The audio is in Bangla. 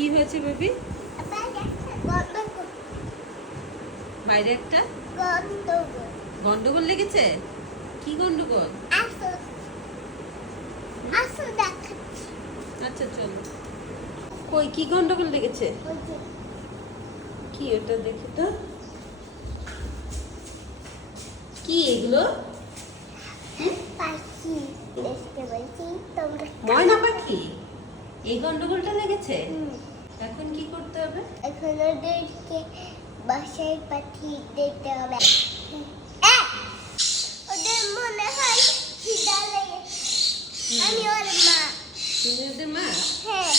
কি হয়েছে বেবি? বাইরে একটা গন্ডগোল লেগেছে। কি গন্ডগোল? আচ্ছা চলো। কই কি গন্ডগোল লেগেছে? কি ওটা দেখি তো। কি এগুলো? ময়না পাখি। এই গন্ডগোলটা লেগেছে। এখন কি করতে হবে? এখন ওদেরকে বাসায় পাঠিয়ে দিতে হবে। ওদের মনে হয় খিদা লেগেছে। আমি ওর মা। তুমি ওদের মা? হ্যাঁ।